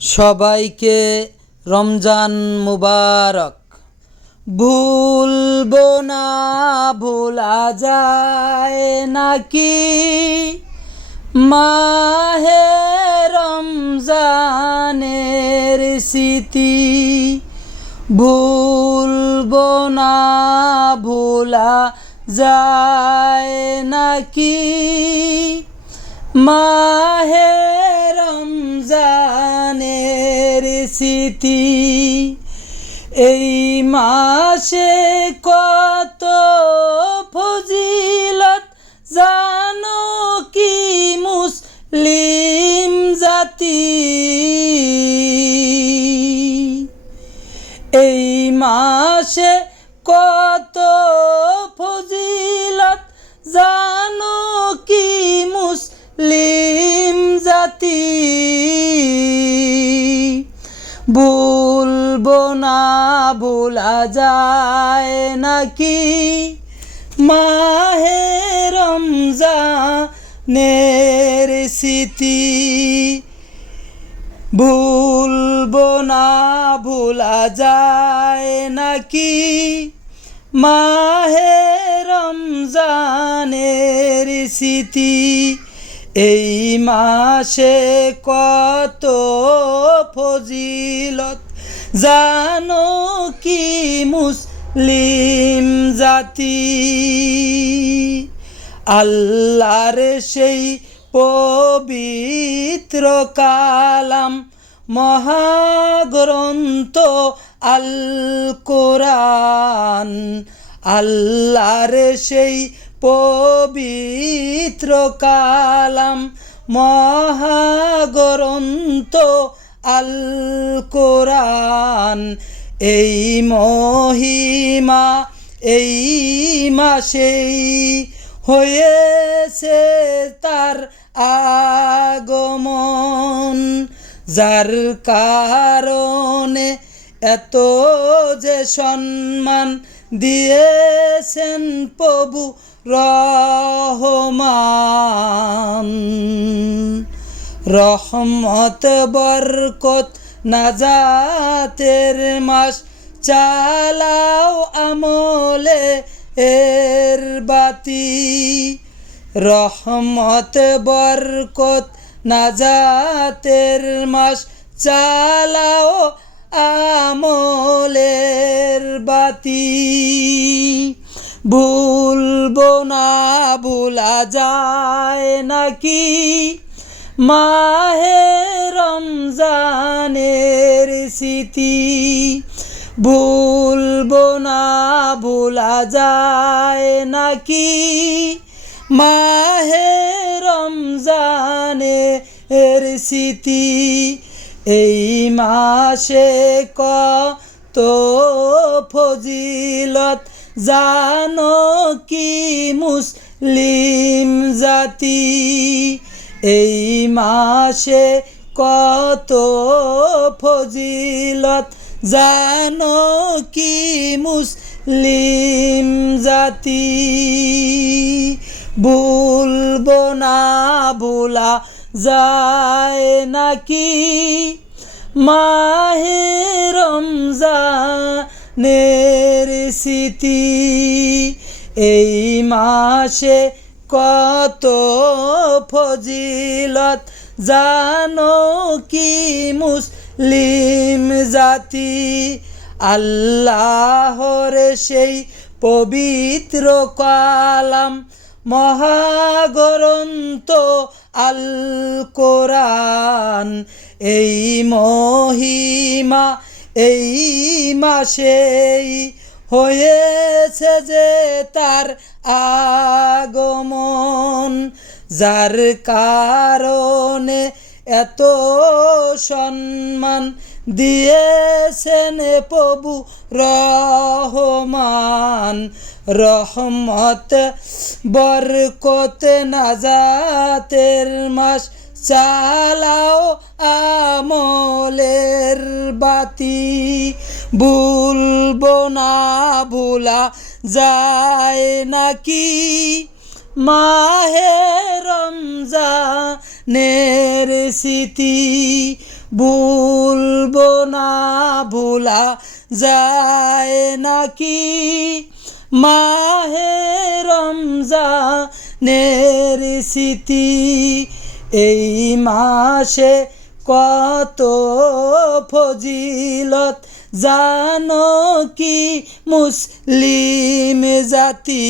সবাইকে রমজান মুবারক। ভুলবো না, ভোলা যায় নাকি মাহে রমজানের স্মৃতি। ভুলবো না, ভোলা যায় নাকি মাহে রমজানের স্মৃতি। এই মাসে কত ফজিলত জানো কি মুসলিম জাতি। এই মাসে কত ফজিলত জানো কি মুসলিম জাতি। ভুলবো না, ভোলা যায় নাকি মাহে রমজানের স্মৃতি। ভুলবো না, ভোলা যায় নাকি মাহে রমজানের স্মৃতি। এই মাসে কত ফজিলত জানো কি মুসলিম জাতি। আল্লাহর সেই পবিত্র কালাম মহাগ্রন্থ আল কোরআন। আল্লাহর সেই পবিত্র কালাম মহাগ্রন্থ আল কোরআন। এই মহিমা এই মাসেই হয়েছে তার আগমন। যার কারণে এত যে সম্মান দিয়েছেন প্রভু রহমান। রহমত বরকত নাজাতের মাস চালাও আমলে এর বাতি। রহমত বরকত নাজাতের মাস চালাও আমলের বাতি। ভুলবো না, ভোলা যায় নাকি মাহে রমজানের স্মৃতি। ভুলবো না, ভোলা যায় নাকি মাহে রমজানের স্মৃতি। এই মাসে কত ফজিলত জানো কি মুসলিম জাতি। এই মাসে কত ফজিলত জানো কি মুসলিম জাতি। ভুলবো না, ভোলা যায় নাকি মাহে রমজানের স্মৃতি। এই মাসে কত ফজিলত জানো কি মুসলিম জাতি। আল্লাহর সেই পবিত্র কালাম মহাগ্রন্থ আল কোরআন। এই মহিমা এই মাসেই হয়েছে যে তার আগমন। যার কারণে এত সম্মান দিয়েছেন প্রভু রহমান। রহমত বরকত নাজাতের মাস চালাও আমলের বাতি। ভুলবো না, ভোলা যায় নাকি মাহে রমজানের স্মৃতি। ভুলবো না ভোলা যায় নাকি মাহে রমজানের স্মৃতি এই মাসে কত ফজিলত জানো কি মুসলিম জাতি।